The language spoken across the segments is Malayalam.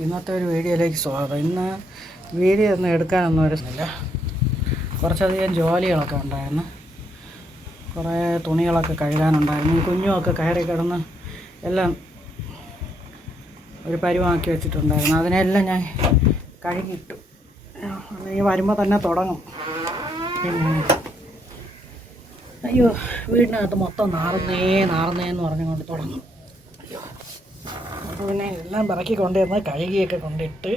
ഇന്നത്തെ ഒരു വീഡിയോയിലേക്ക് സ്വാഗതം. ഇന്ന് വീഡിയോ ഒന്നും എടുക്കാനൊന്നും വരുന്നില്ല. കുറച്ചധികം ജോലികളൊക്കെ ഉണ്ടായിരുന്നു. കുറേ തുണികളൊക്കെ കഴുകാനുണ്ടായിരുന്നു. കുഞ്ഞുമൊക്കെ കയറി കിടന്ന് എല്ലാം ഒരു പരുവമാക്കി വെച്ചിട്ടുണ്ടായിരുന്നു. അതിനെല്ലാം ഞാൻ കഴുകിയിട്ടു. നീ വരുമ്പോൾ തന്നെ തുടങ്ങും. പിന്നെ അയ്യോ, വീടിനകത്ത് മൊത്തം നാറുന്നേന്ന് പറഞ്ഞുകൊണ്ട് തുടങ്ങും. അയ്യോ, അപ്പോൾ പിന്നെ എല്ലാം പിറക്കി കൊണ്ടുവന്ന് കഴുകിയൊക്കെ കൊണ്ടിട്ട്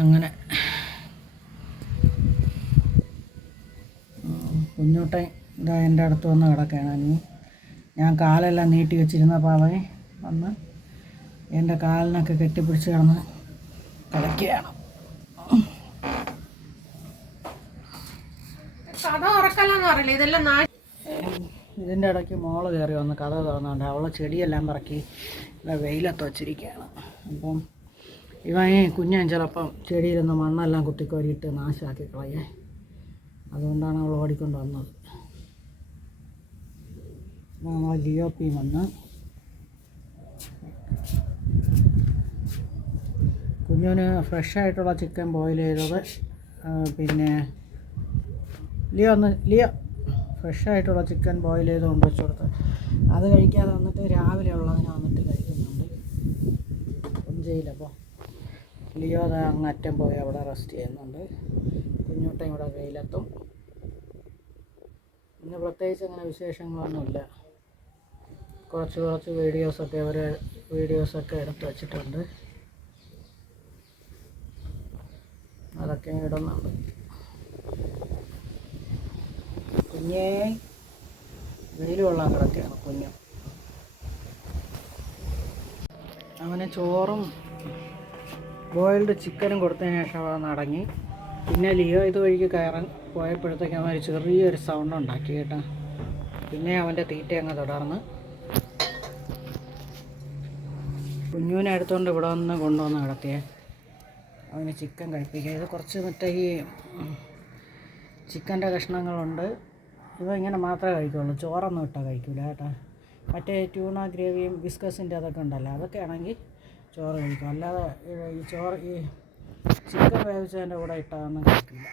അങ്ങനെ കുഞ്ഞൂട്ടൻ ഇതാ എൻ്റെ അടുത്ത് വന്ന് കിടക്കുകയാണ്. ഞാൻ കാലെല്ലാം നീട്ടി വെച്ചിരുന്നപ്പോൾ അവൻ വന്ന് എൻ്റെ കാലിനൊക്കെ കെട്ടിപ്പിടിച്ച് കിടന്ന് കളിക്കുകയാണ്. ഇതിൻ്റെ ഇടയ്ക്ക് മോള് കയറി വന്ന് കഥ തുറന്നുകൊണ്ട് അവളെ ചെടിയെല്ലാം പറക്കി വെയിലത്ത് വച്ചിരിക്കുകയാണ്. അപ്പം ഇവൻ കുഞ്ഞൻ ചിലപ്പം ചെടിയിലൊന്ന് മണ്ണെല്ലാം കുത്തിക്കോരിയിട്ട് നാശമാക്കി കളയേ. അതുകൊണ്ടാണ് അവൾ ഓടിക്കൊണ്ട് വന്നത്. നമ്മൾ ലിയോപ്പി വന്ന് കുഞ്ഞിന് ഫ്രഷായിട്ടുള്ള ചിക്കൻ ബോയിൽ ചെയ്തത്, പിന്നെ ലിയോ ഫ്രഷായിട്ടുള്ള ചിക്കൻ ബോയിൽ ചെയ്ത് കൊണ്ട് വെച്ച് കൊടുത്ത് അത് കഴിക്കാതെ വന്നിട്ട് രാവിലെ ഉള്ളതിനെ വന്നിട്ട് കഴിക്കുന്നുണ്ട്. ഒന്നും ചെയ്യില്ല. അപ്പോൾ ലിയോ അങ്ങ് അറ്റം പോയി അവിടെ റെസ്റ്റ് ചെയ്യുന്നുണ്ട്. കുഞ്ഞൂട്ടൻ ഇവിടെ വെയിലെത്തും. ഇന്ന് പ്രത്യേകിച്ച് അങ്ങനെ വിശേഷങ്ങളൊന്നുമില്ല. കുറച്ച് വീഡിയോസൊക്കെ എടുത്ത് വെച്ചിട്ടുണ്ട്. അതൊക്കെ ഇടുന്നുണ്ട്. കുഞ്ഞേ വെയിൽ കൊള്ളാൻ കിടക്കുകയാണ് കുഞ്ഞ്. അവന് ചോറും ബോയിൽഡ് ചിക്കനും കൊടുത്തതിന് ശേഷം അവൻ നടങ്ങി. പിന്നെ ലിയോ ഇത് വഴിക്ക് കയറാൻ പോയപ്പോഴത്തേക്കും അവൻ ചെറിയൊരു സൗണ്ട് ഉണ്ടാക്കി കേട്ടോ. പിന്നെ അവൻ്റെ തീറ്റ അങ്ങ് തുടർന്ന് കുഞ്ഞുവിനെ എടുത്തുകൊണ്ട് ഇവിടെ വന്ന് കൊണ്ടുവന്ന് കിടത്തിയേ. അവന് ചിക്കൻ കഴിപ്പിക്കുക. ഇത് കുറച്ച് മറ്റേ ഈ ചിക്കൻ്റെ കഷ്ണങ്ങളുണ്ട്. ഇവ ഇങ്ങനെ മാത്രമേ കഴിക്കുള്ളൂ. ചോറൊന്നും ഇട്ടാൽ കഴിക്കില്ല കേട്ടോ. മറ്റേ ട്യൂണ ഗ്രേവിയും ബിസ്ക്കസിൻ്റെ അതൊക്കെ ഉണ്ടല്ലോ, അതൊക്കെ ആണെങ്കിൽ ചോറ് കഴിക്കും. അല്ലാതെ ഈ ചിക്കൻ വേവിച്ചതിൻ്റെ കൂടെ ഇട്ടാതൊന്നും കഴിക്കില്ല.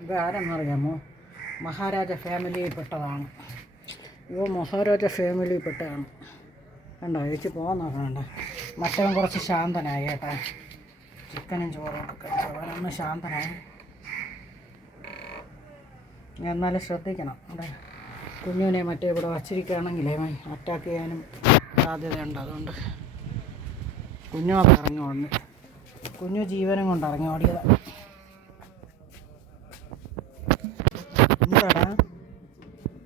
ഇത് ആരെന്നറിയാമോ? മഹാരാജ ഫാമിലിയിൽപ്പെട്ടതാണ്. മഹാരാജ ഫാമിലിയിൽപ്പെട്ടതാണ്. കണ്ടോ, കഴിച്ച് പോകാൻ നോക്കണ്ട. മറ്റവൻ കുറച്ച് ശാന്തനായി കേട്ടോ. ചിക്കനും ചോറും ഒക്കെ കഴിച്ചവനൊന്ന് ശാന്തനായി. എന്നാലും ശ്രദ്ധിക്കണം. അവിടെ കുഞ്ഞിനെ മറ്റേ ഇവിടെ വച്ചിരിക്കുകയാണെങ്കിലേ അറ്റാക്ക് ചെയ്യാനും സാധ്യതയുണ്ട്. അതുകൊണ്ട് കുഞ്ഞുമൊക്കെ ഇറങ്ങി ഓടുന്നു. കുഞ്ഞു ജീവനും കൊണ്ട് ഇറങ്ങി ഓടിയതാണ്.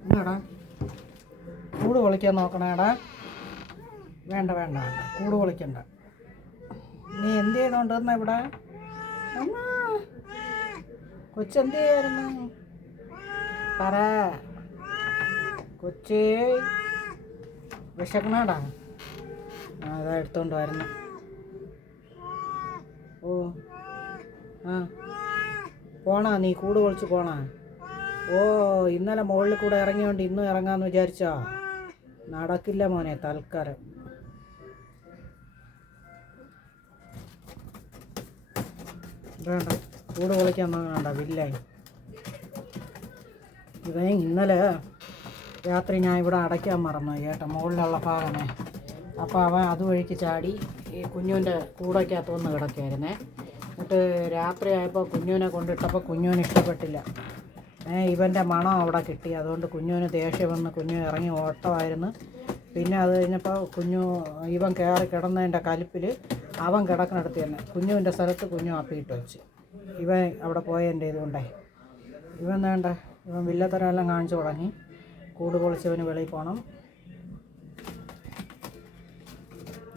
എന്താടാ കൂട് പൊളിക്കാൻ നോക്കണേടാ? വേണ്ട കൂട് പൊളിക്കണ്ട. നീ എന്ത് ചെയ്തോണ്ടിരുന്ന ഇവിടെ? കൊച്ചെന്ത് ചെയ്യായിരുന്നു? പറ കൊച്ചേ, വിശക്കണാടാ? അതാ എടുത്തോണ്ട് വരുന്നു. ഓ പോണാ നീ? കൂട് പൊളിച്ച് പോണാ? ഇന്നലെ മുകളിൽ കൂടെ ഇറങ്ങിയോണ്ട് ഇന്നും ഇറങ്ങാമെന്ന് വിചാരിച്ചോ? നടക്കില്ല മോനെ, തൽക്കാലം. വേണ്ട, കൂട് പൊളിക്കാൻ വേണ്ട, വില്ലായി. ഇവൻ ഇന്നലെ രാത്രി ഞാൻ ഇവിടെ അടയ്ക്കാൻ മറന്നു കേട്ടോ, മുകളിലുള്ള ഭാഗമേ. അപ്പോൾ അവൻ അതുവഴിക്ക് ചാടി ഈ കുഞ്ഞുവിൻ്റെ കൂടയ്ക്കകത്ത് വന്ന് കിടക്കുകയായിരുന്നേ. എന്നിട്ട് രാത്രി ആയപ്പോൾ കുഞ്ഞുവിനെ കൊണ്ടിട്ടപ്പോൾ കുഞ്ഞുവിന് ഇഷ്ടപ്പെട്ടില്ല. ഇവൻ്റെ മണം അവിടെ കിട്ടി. അതുകൊണ്ട് കുഞ്ഞുവിന് ദേഷ്യം വന്ന് കുഞ്ഞു ഇറങ്ങി ഓട്ടമായിരുന്നു. പിന്നെ അത് കഴിഞ്ഞപ്പോൾ ഇവൻ കയറി കിടന്നതിൻ്റെ കലിപ്പിൽ അവൻ കിടക്കുന്നിടത്ത് തന്നെ കുഞ്ഞുവിൻ്റെ സ്ഥലത്ത് കുഞ്ഞു അപ്പിയിട്ട് വെച്ച്. ഇവൻ അവിടെ പോയതിൻ്റെ ഇതുകൊണ്ടേ ഇവൻ വില്ലത്തരമെല്ലാം കാണിച്ചു തുടങ്ങി. കൂട് പൊളിച്ചവന് വെളിയിൽ പോകണം.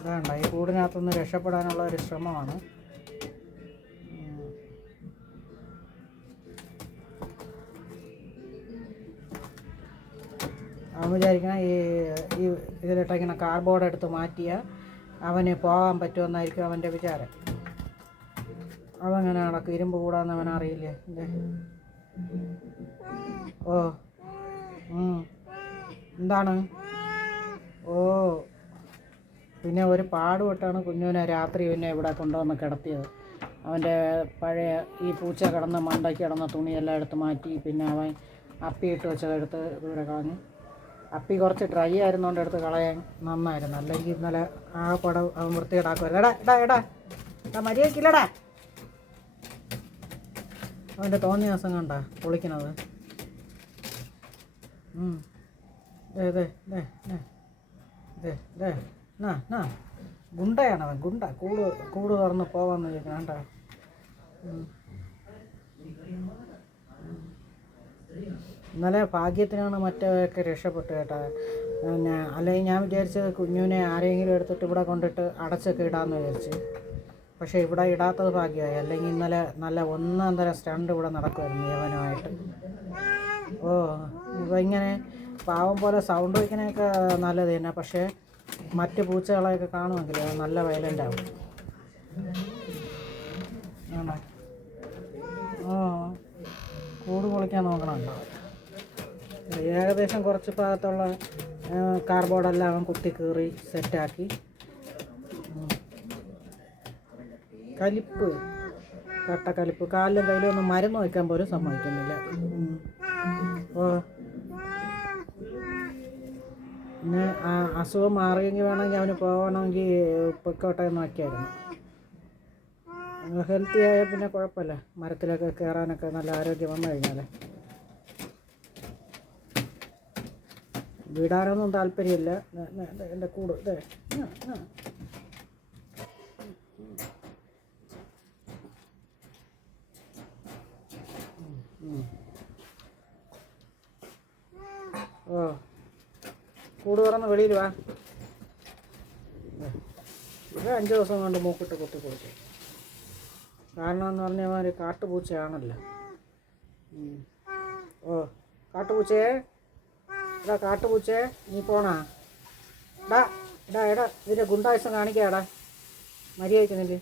വേണ്ട, ഈ കൂടിനകത്തുനിന്ന് രക്ഷപ്പെടാനുള്ള ഒരു ശ്രമമാണ്. അവൻ വിചാരിക്കണം ഈ ഇതിലിട്ടിങ്ങനെ കാർഡ്ബോർഡ് എടുത്ത് മാറ്റിയാൽ അവന് പോകാൻ പറ്റുമെന്നായിരിക്കും അവൻ്റെ വിചാരം. അതങ്ങനെ നടക്കും. ഇരുമ്പ് കൂടാന്ന് അവനറിയില്ലേ. എന്താണ് പിന്നെ ഒരു പാടുപെട്ടാണ് കുഞ്ഞുവിനെ രാത്രി പിന്നെ ഇവിടെ കൊണ്ടുവന്ന് കിടത്തിയത്. അവൻ്റെ പഴയ ഈ പൂച്ച കിടന്ന മണ്ടയ്ക്ക് കിടന്ന തുണിയെല്ലാം എടുത്ത് മാറ്റി. പിന്നെ അവൻ അപ്പി ഇട്ട് വെച്ചതെടുത്ത് ദൂരെ കളഞ്ഞു. അപ്പി കുറച്ച് ഡ്രൈ ആയിരുന്നുകൊണ്ട് എടുത്ത് കളയാൻ നന്നായിരുന്നു. അല്ലെങ്കിൽ ഇന്നലെ ആ പടം അവൻ വൃത്തികേടാക്കുമായിരുന്നു. എടാ മര്യാദക്കില്ലടാ. അവൻ്റെ തോന്നിയ ദിവസം കണ്ട പൊളിക്കണത്. ഗുണ്ടയാണവൻ, ഗുണ്ട. കൂട് തുറന്ന് പോവാന്ന് ചോദിക്കണം കേട്ടോ. ഇന്നലെ ഭാഗ്യത്തിനാണ് മറ്റൊക്കെ രക്ഷപ്പെട്ടു കേട്ടോ. പിന്നെ അല്ലെങ്കിൽ ഞാൻ വിചാരിച്ചത് കുഞ്ഞുവിനെ ആരെങ്കിലും എടുത്തിട്ട് ഇവിടെ കൊണ്ടിട്ട് അടച്ചൊക്കെ ഇടാമെന്ന് വിചാരിച്ച്. പക്ഷേ ഇവിടെ ഇടാത്തത് ഭാഗ്യമായി. അല്ലെങ്കിൽ ഇന്നലെ നല്ല ഒന്നാം തരം സ്റ്റണ്ട് ഇവിടെ നടക്കുമായിരുന്നു യവനുമായിട്ട്. ഇപ്പം ഇങ്ങനെ പാവം പോലെ സൗണ്ട് വയ്ക്കണതൊക്കെ നല്ലത് തന്നെ. പക്ഷേ മറ്റ് പൂച്ചകളെയൊക്കെ കാണുമെങ്കിൽ അത് നല്ല വയലൻ്റ് ആവും. കൂട് പൊളിക്കാൻ നോക്കണമല്ലോ. ഏകദേശം കുറച്ച് ഭാഗത്തുള്ള കാർബോർഡെല്ലാം അവൻ കുത്തി കീറി സെറ്റാക്കി. കലിപ്പ്, കട്ടക്കലിപ്പ്. കാലിലും കയ്യിലും ഒന്നും മരുന്ന് വയ്ക്കാൻ പോലും സമ്മതിക്കുന്നില്ല. പിന്നെ അസുഖം മാറിയെങ്കിൽ വേണമെങ്കിൽ അവന് പോകണമെങ്കിൽ പൊയ്ക്കോട്ടെ എന്ന് വയ്ക്കായിരുന്നു. ഹെൽത്തി ആയ പിന്നെ കുഴപ്പമില്ല. മരത്തിലൊക്കെ കയറാനൊക്കെ നല്ല ആരോഗ്യം വന്നു കഴിഞ്ഞാൽ. വിടാനൊന്നും താല്പര്യമില്ല. എൻ്റെ കൂട് കൂട് തുറന്ന് വെളിയിൽ വാ. ഇത് 5 ദിവസം കൊണ്ട് മൂക്കിട്ട് കുത്തി കൊടുത്തു. കാരണം എന്ന് പറഞ്ഞാൽ ഒരു കാട്ടുപൂച്ചയാണല്ലോ. കാട്ടുപൂച്ചയെ കാട്ടുപൂച്ചയെ നീ പോണാ? ഇതിൻ്റെ ഗുണ്ടായുസം കാണിക്കാടാ. മര്യാദയ്ക്കുന്നില്ലേ?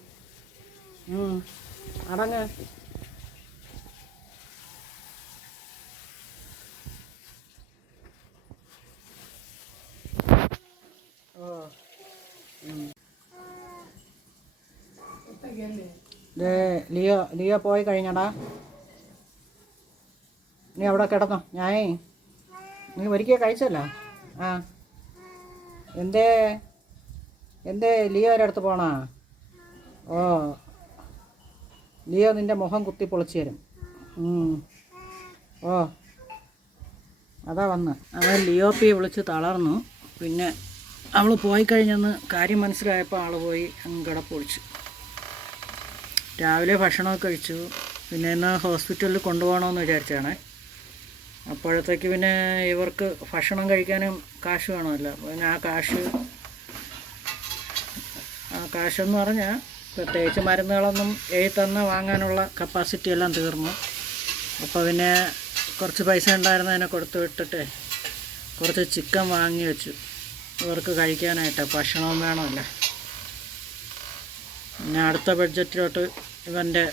അടങ്ങ്. ലിയോ പോയി കഴിഞ്ഞടാ. നീ അവിടെ കിടന്നോ. നീ ഒരിക്കൽ കഴിച്ചല്ലോ. എന്തേ ലിയോ ഒരിടത്ത് പോണാ? ലിയോ നിൻ്റെ മുഖം കുത്തി പൊളിച്ചു തരും. അതാ വന്ന്. അവൻ ലിയോപ്പിയെ വിളിച്ച് തളർന്നു. പിന്നെ അവൾ പോയി കഴിഞ്ഞെന്ന് കാര്യം മനസ്സിലായപ്പോൾ ആൾ പോയി അങ്ങ് കിടപ്പൊളിച്ചു. രാവിലെ ഭക്ഷണമൊക്കെ കഴിച്ചു. പിന്നെ ഇന്ന് ഹോസ്പിറ്റലിൽ കൊണ്ടുപോകണമെന്ന് വിചാരിച്ചാണ്. അപ്പോഴത്തേക്ക് പിന്നെ ഇവർക്ക് ഭക്ഷണം കഴിക്കാനും കാശ് വേണമല്ലോ. പിന്നെ ആ കാശെന്ന് പറഞ്ഞാൽ പ്രത്യേകിച്ച് മരുന്നുകളൊന്നും എഴുതി വാങ്ങാനുള്ള കപ്പാസിറ്റി എല്ലാം തീർന്നു. അപ്പോൾ പിന്നെ കുറച്ച് പൈസ ഉണ്ടായിരുന്നതിനെ കൊടുത്തു വിട്ടിട്ട് കുറച്ച് ചിക്കൻ വാങ്ങി വെച്ചു ഇവർക്ക് കഴിക്കാനായിട്ട്. ഭക്ഷണവും വേണമല്ലോ. പിന്നെ അടുത്ത ബഡ്ജറ്റിലോട്ട് ഇവൻ്റെ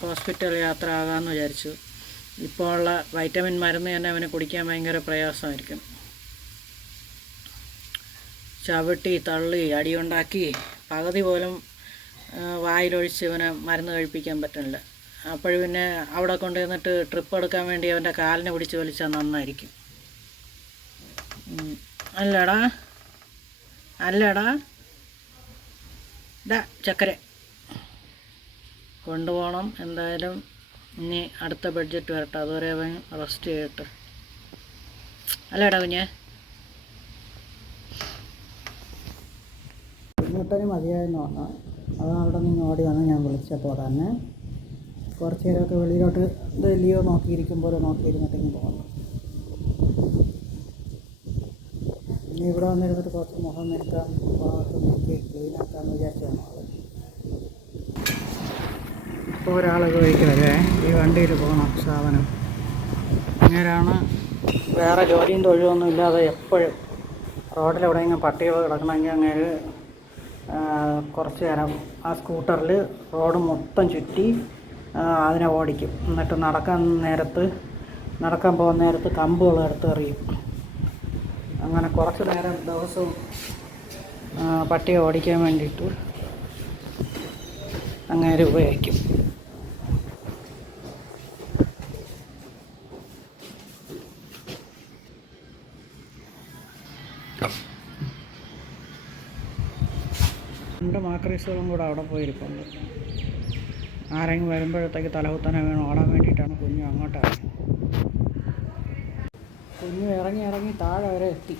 ഹോസ്പിറ്റൽ യാത്ര ആകാമെന്ന് വിചാരിച്ചു. ഇപ്പോൾ ഉള്ള വൈറ്റമിൻ മരുന്ന് തന്നെ അവന് കുടിക്കാൻ ഭയങ്കര പ്രയാസമായിരിക്കും. ചവിട്ടി തള്ളി അടിയുണ്ടാക്കി പകുതി പോലും വായിലൊഴിച്ച് ഇവനെ മരുന്ന് കഴിപ്പിക്കാൻ പറ്റുന്നില്ല. അപ്പോൾ പിന്നെ അവിടെ കൊണ്ടുവന്നിട്ട് ട്രിപ്പ് എടുക്കാൻ വേണ്ടി അവൻ്റെ കാലിനെ പിടിച്ച് വലിച്ചാൽ നന്നായിരിക്കും. അല്ലടാ ചക്കര കൊണ്ടുപോകണം എന്തായാലും. ഇനി അടുത്ത ബഡ്ജറ്റ് വരട്ടെ, അതുവരെ അവൻ റെസ്റ്റ് ചെയ്യട്ടെ. അല്ലേടാ കുഞ്ഞേ? കുഞ്ഞുട്ടന് മതിയായെന്ന് പറഞ്ഞു. അത് അവിടെ നിന്ന് ഓടി വന്ന് ഞാൻ വിളിച്ചപ്പോൾ തന്നെ കുറച്ച് നേരമൊക്കെ വെളിയിലോട്ട് ലിയോ നോക്കിയിരിക്കുമ്പോൾ നോക്കിയിരുന്നിട്ടെങ്കിൽ പോകുന്നു. ഇനി ഇവിടെ വന്നിരുന്നിട്ട് കുറച്ച് മുഖം നിൽക്കാം, ഭാഗത്ത് നോക്കി ക്ലീനാക്കാമെന്ന് വിചാരിച്ചാണ്. ഇപ്പോൾ ഒരാളൊക്കെ വഴിക്കല്ലേ ഈ വണ്ടിയിൽ പോകണം സാധനം. അങ്ങനെയാണ് വേറെ ജോലിയും തൊഴിലൊന്നും ഇല്ലാതെ എപ്പോഴും റോഡിലെവിടെയെങ്കിലും പട്ടികൾ കിടക്കണമെങ്കിൽ അങ്ങനെ കുറച്ച് നേരം ആ സ്കൂട്ടറിൽ റോഡ് മൊത്തം ചുറ്റി അതിനെ ഓടിക്കും. എന്നിട്ട് നടക്കാൻ പോകുന്ന നേരത്ത് കമ്പുകൾ എടുത്ത് എറിയും. അങ്ങനെ കുറച്ച് നേരം ദിവസവും പട്ടിയെ ഓടിക്കാൻ വേണ്ടിയിട്ട് അങ്ങനെ ഉപയോഗിക്കും. രണ്ട് മാക്രീസുകളും കൂടെ അവിടെ പോയിരിപ്പുണ്ട്. ആരെങ്കിലും വരുമ്പോഴത്തേക്ക് തലകുത്തനെ വീണ് ഓടാൻ വേണ്ടിയിട്ടാണ് കുഞ്ഞു അങ്ങോട്ട് ഇറങ്ങി. കുഞ്ഞു ഇറങ്ങി താഴെ വരെ എത്തി.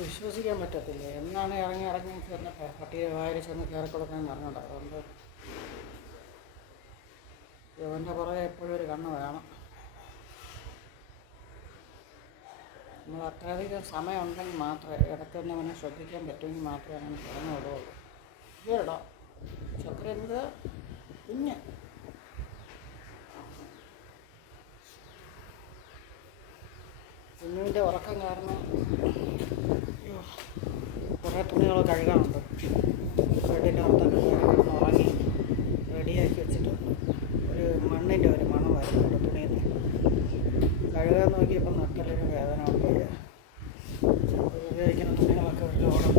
വിശ്വസിക്കാൻ പറ്റത്തില്ല. എന്നാണ് ഇറങ്ങി ചെന്ന് പട്ടിയെ വാരി ചെന്ന് കയറി കൊടുക്കാമെന്ന് അറിഞ്ഞോട്ടെ. അതുകൊണ്ട് ഇവൻ്റെ പുറകെ എപ്പോഴും ഒരു കണ്ണ് വേണം. നമ്മൾ അത്രയധികം സമയം ഉണ്ടെങ്കിൽ മാത്രമേ ഇടയ്ക്കൊന്നും അവനെ ശ്രദ്ധിക്കാൻ പറ്റുമെങ്കിൽ മാത്രമേ അങ്ങനെ തുറന്നു വിടുകയുള്ളൂ. ഇതേടാ ചക്ര എന്ത് കുഞ്ഞ് കുഞ്ഞിൻ്റെ ഉറക്കം കാരണം കുറേ തുണികൾ കഴുകാനുണ്ട്. ബെഡിൻ്റെ അകത്തൊക്കെ കിടന്ന് ഉറങ്ങി റെഡിയാക്കി വെച്ചിട്ടുണ്ട്. ഒരു മണ്ണിൻ്റെ ഒരു മണം വരുന്നുണ്ട് തുണിയിൽ നിന്ന്. കഴുകാൻ നോക്കിയപ്പോൾ നട്ടലിന് വേദന ഉണ്ട്. ഉപയോഗിക്കുന്ന തുണികളൊക്കെ ഒരു ലോഡം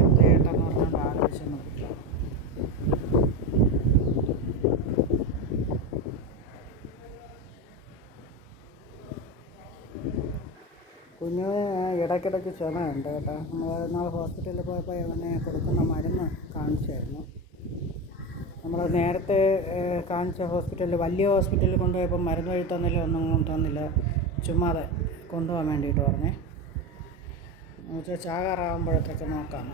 എന്തേട്ടെന്ന് പറഞ്ഞാൽ ആലോചിച്ചൊന്നും പറ്റില്ല. കുഞ്ഞ് ഇടയ്ക്കിടയ്ക്ക് ചുമയുണ്ട് കേട്ടോ. നമ്മൾ നാളെ ഹോസ്പിറ്റലിൽ പോയപ്പോൾ അവനെ കൊടുക്കുന്ന മരുന്ന് കാണിച്ചായിരുന്നു. നമ്മൾ നേരത്തെ കാണിച്ച ഹോസ്പിറ്റലിൽ, വലിയ ഹോസ്പിറ്റലിൽ കൊണ്ടുപോയപ്പോൾ മരുന്ന് വഴി തന്നില്ല, ഒന്നും തന്നില്ല. ചുമ്മാതെ കൊണ്ടുപോകാൻ വേണ്ടിയിട്ട് പറഞ്ഞേ. എന്നുവെച്ചാൽ ചാകാറാകുമ്പോഴത്തേക്ക് നോക്കാം.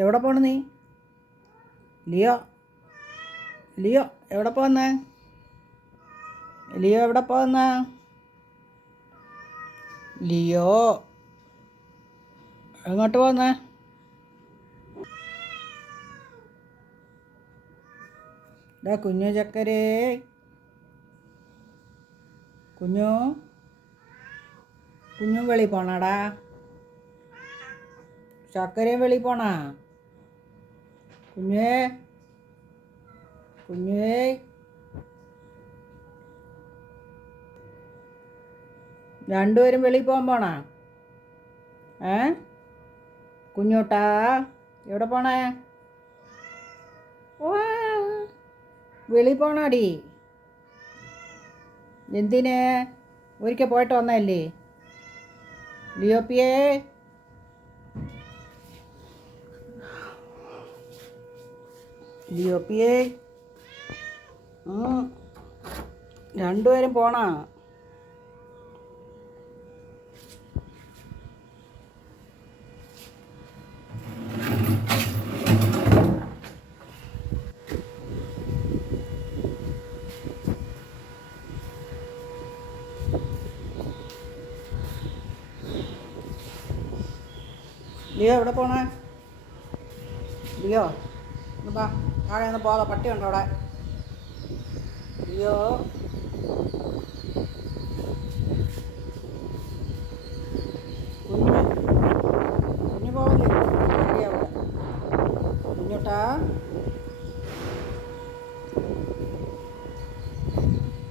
എവിടെ പോണു നീ? ലിയോ എവിടെ പോകുന്നേ? ലിയോ എവിടെ പോകുന്നേ? ലിയോ എങ്ങോട്ട് പോകുന്നേ? ഡാ കുഞ്ഞു ചക്കരേ, കുഞ്ഞു വെളി പോണാടാ. ചക്കരയും വെളി പോണാ? കുഞ്ഞേ രണ്ടുപേരും വെളിയിൽ പോകാൻ പോണാ? കുഞ്ഞൂട്ടാ എവിടെ പോണേ? വെളിയിൽ പോണാടി? എന്തിന്? ഒരിക്കൽ പോയിട്ട് വന്നതല്ലേ? ലിയോപ്പിയേ രണ്ടുപേരും പോണാ? ലിയോ എവിടെ പോണേ? ലിയോ ബാ, താഴെ ഒന്ന് പോകാം. പട്ടിയുണ്ടോ അവിടെ? ലിയോ കുഞ്ഞു പോവല്ലേ? ശരിയാവില്ല. കുഞ്ഞൂട്ടാ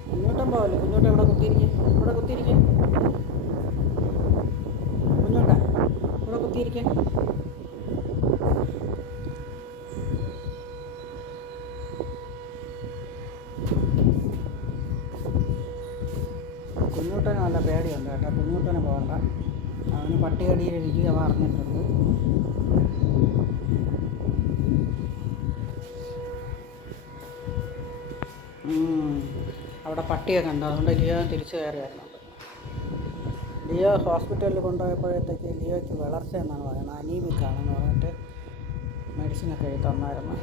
കുഞ്ഞൂട്ടൻ പോവല്ലേ? കുഞ്ഞൂട്ട ഇവിടെ കുത്തിയിരിക്കും. കുഞ്ഞൂട്ട ഇവിടെ കുത്തിയിരിക്കും. കുഞ്ഞൂട്ടന് നല്ല പേടിയുണ്ട് കേട്ടോ. കുഞ്ഞൂട്ടന് പോകണ്ട. അവന് പട്ടികടിയിൽ രുചിക പറഞ്ഞിട്ടുണ്ട്. അവിടെ പട്ടിയൊക്കെ ഉണ്ട്. അതുകൊണ്ട് ലിയോ തിരിച്ചു കയറി വരുന്നുണ്ട്. ലിയോ ഹോസ്പിറ്റലിൽ കൊണ്ടുപോയപ്പോഴത്തേക്ക് ലിയോയ്ക്ക് വളർച്ച എന്നാണ് പറയുന്നത്. അനീമിക്കാണെന്ന് പറഞ്ഞിട്ട് മെഡിസിനൊക്കെ എഴുതി തന്നായിരുന്നു.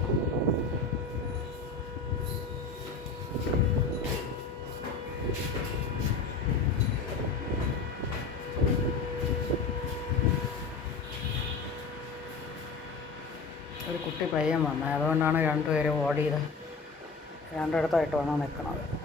ഒരു കുട്ടി പയ്യൻ വന്നത്, അതുകൊണ്ടാണ് രണ്ടുപേരും ഓടിയത്. രണ്ടിടത്തായിട്ട് വേണം നിൽക്കണത്.